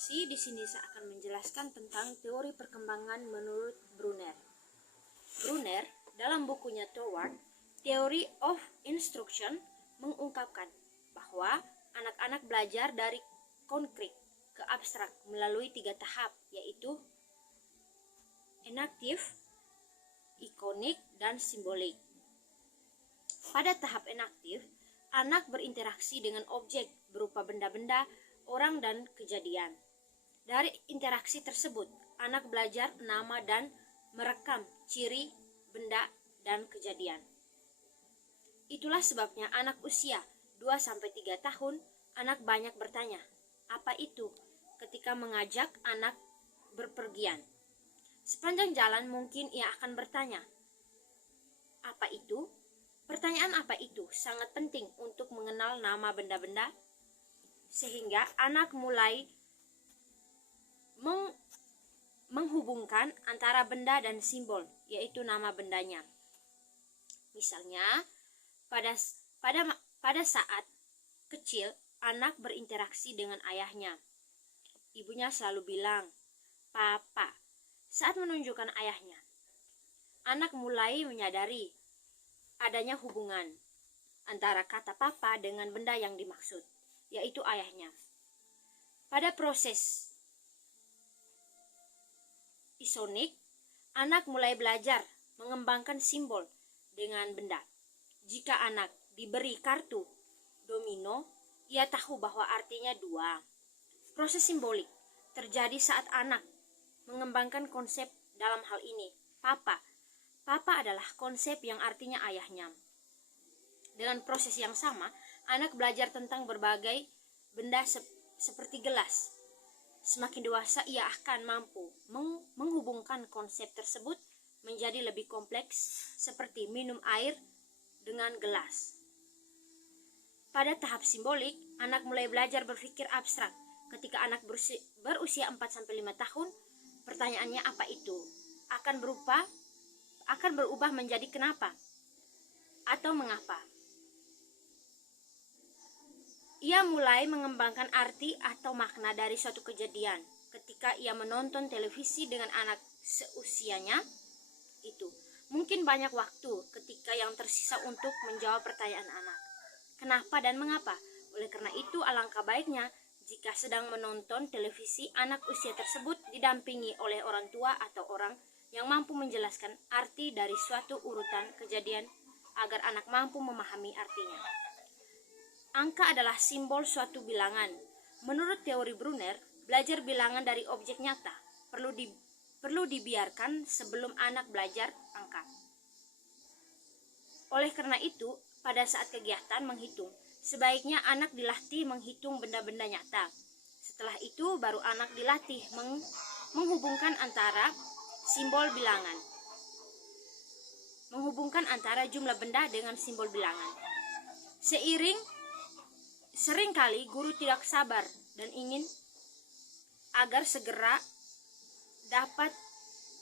kasih, di sini saya akan menjelaskan tentang teori perkembangan menurut Brunner. Brunner dalam bukunya Toward, Theory of Instruction mengungkapkan bahwa anak-anak belajar dari konkret ke abstrak melalui 3 tahap, yaitu enaktif, ikonik, dan simbolik. Pada tahap enaktif, anak berinteraksi dengan objek berupa benda-benda, orang, dan kejadian. Dari interaksi tersebut, anak belajar nama dan merekam ciri, benda, dan kejadian. Itulah sebabnya anak usia 2-3 tahun, anak banyak bertanya, apa itu? Ketika mengajak anak berpergian. Sepanjang jalan mungkin ia akan bertanya, apa itu? Pertanyaan apa itu sangat penting untuk mengenal nama benda-benda, sehingga anak mulai menghubungkan antara benda dan simbol, yaitu nama bendanya. Misalnya, pada saat kecil, anak berinteraksi dengan ayahnya. Ibunya selalu bilang, "Papa," saat menunjukkan ayahnya. Anak mulai menyadari adanya hubungan antara kata papa dengan benda yang dimaksud, yaitu ayahnya. Pada proses isonik, anak mulai belajar mengembangkan simbol dengan benda. Jika anak diberi kartu domino, ia tahu bahwa artinya 2. Proses simbolik terjadi saat anak mengembangkan konsep dalam hal ini. Papa adalah konsep yang artinya ayahnya. Dengan proses yang sama, anak belajar tentang berbagai benda seperti gelas. Semakin dewasa, ia akan mampu menghubungkan konsep tersebut menjadi lebih kompleks, seperti minum air dengan gelas. Pada tahap simbolik, anak mulai belajar berpikir abstrak. Ketika anak berusia 4-5 tahun, pertanyaannya apa itu? Akan berubah menjadi kenapa atau mengapa. Ia mulai mengembangkan arti atau makna dari suatu kejadian ketika ia menonton televisi dengan anak seusianya itu. Mungkin banyak waktu ketika yang tersisa untuk menjawab pertanyaan anak. Kenapa dan mengapa? Oleh karena itu, alangkah baiknya jika sedang menonton televisi, anak usia tersebut didampingi oleh orang tua atau orang yang mampu menjelaskan arti dari suatu urutan kejadian agar anak mampu memahami artinya. Angka adalah simbol suatu bilangan. Menurut teori Brunner, belajar bilangan dari objek nyata perlu dibiarkan sebelum anak belajar angka. Oleh karena itu, pada saat kegiatan menghitung, sebaiknya anak dilatih menghitung benda-benda nyata. Setelah itu, baru anak dilatih menghubungkan antara simbol bilangan. Menghubungkan antara jumlah benda dengan simbol bilangan. Seringkali guru tidak sabar dan ingin agar segera dapat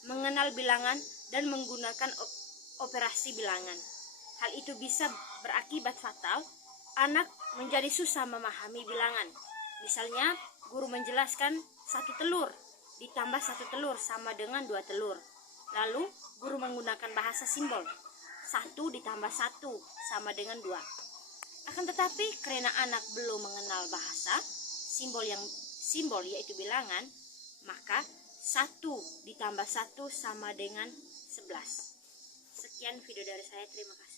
mengenal bilangan dan menggunakan operasi bilangan. Hal itu bisa berakibat fatal. Anak menjadi susah memahami bilangan. Misalnya, guru menjelaskan 1 telur ditambah 1 telur sama dengan 2 telur. Lalu, guru menggunakan bahasa simbol. 1 ditambah 1 sama dengan 2. Akan tetapi, karena anak belum mengenal bahasa simbol yaitu bilangan, maka 1 ditambah 1 sama dengan 11. Sekian video dari saya, terima kasih.